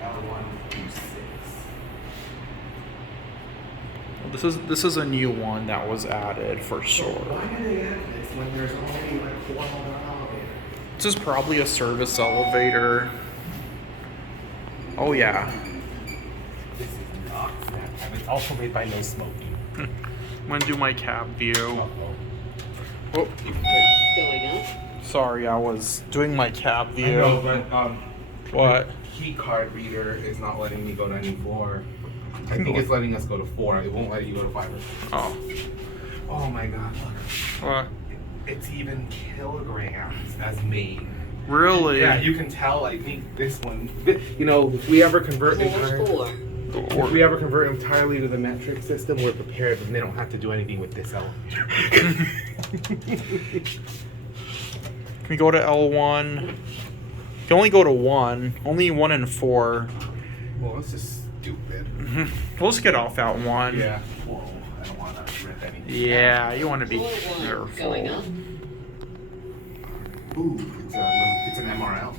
L1 through 6. This is a new one that was added for sure. Why do they add this when there's already like 4 other elevators? This is probably a service elevator. Oh yeah. This is not that. And it's also made by No Smoking. I'm gonna do my cab view. Uh-oh. Oh, Going up. sorry, I was doing my cab I view. know, but What? key card reader is not letting me go to any floor. I think it's letting us go to 4. It won't let you go to 5 or 6. Oh. Oh my god, look. What? It's even kilograms as made. Really? Yeah, you can tell. I think this one. You know, if we ever convert Floor 4. if we ever convert entirely to the metric system, we're prepared, and they don't have to do anything with this elevator. Can we go to L1? You can only go to 1. Only 1 and 4. Well, this is stupid. We'll just get off at 1. Yeah. Whoa, I don't want to rip anything. Yeah, you want to be Floor 1. careful. Going up. Ooh, it's an MRL.